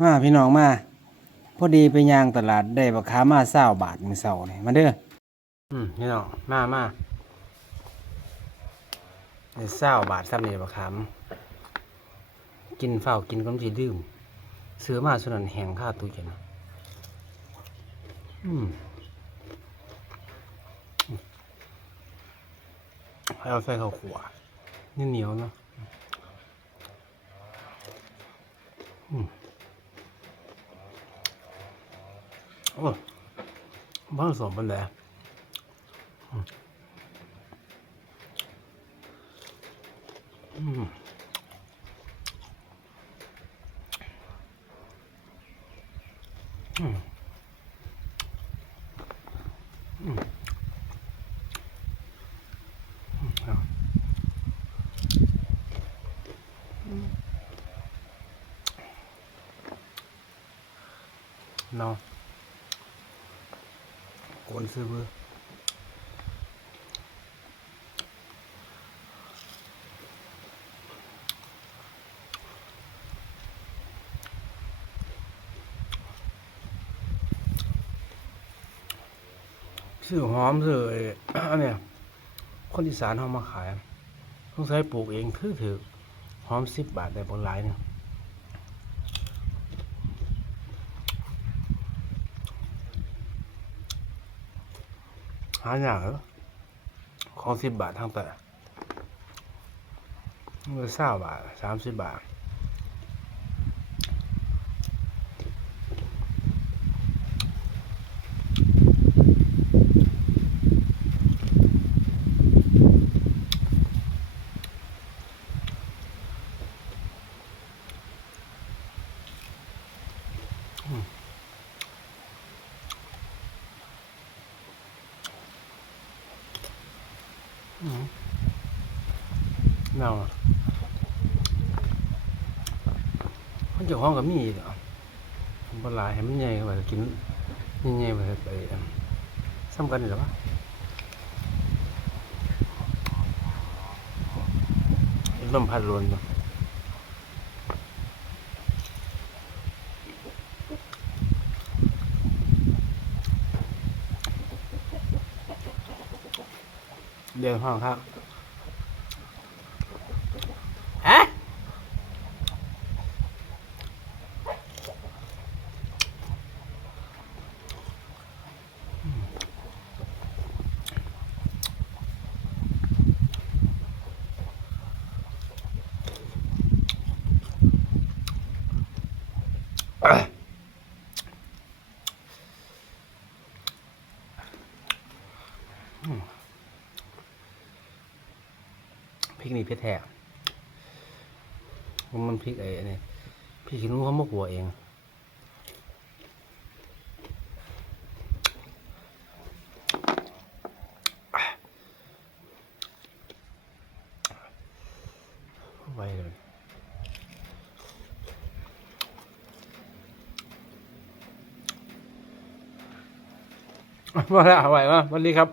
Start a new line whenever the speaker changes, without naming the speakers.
มาพี่น้องมาพอดีไปย่างตลาดได้บักขามาเศร้าบาทมือเสานี่มาเด้ออืมพี่น้องมามาได้เศร้าบาทซ้ำนี่บักขามกินเฝ้ากินก็สิดื่มซื้อมาส่วนนั้นแห้งค่าตู้เย็นอืมเอาใส่ข้าวขัวนี่เหนียวเนาะ บ้านสองเป็นแหละอืมอืมอืมเนาะ โกนซื้อเบอร์ซื้อหอมซื้ออันเนี้ยคนอีสานเขามาขายต้องใช้ปลูกเองถือถือหอมสิบบาทได้บนหลายเนี่ย หาอย่างของสิบบาททั้งแต่เมื่อเศร้าบาทสามสิบบาท อืมเน่าอะมันเจะห้าของกับมีอีกเหรอมันบหลายให้มันใหญ่กว่ากินใหญ่ๆไปไปอันซ้ำกันนี่หรอวะลมพัดรวนเนา เดี๋ยวห้องครับฮะ พริกนี่เผ็ดแท้มันพริกไอ้นี่พริกขี้หนูเขามกหัวเองไวเลยมาแล้วไหวมาวันนี้ครับ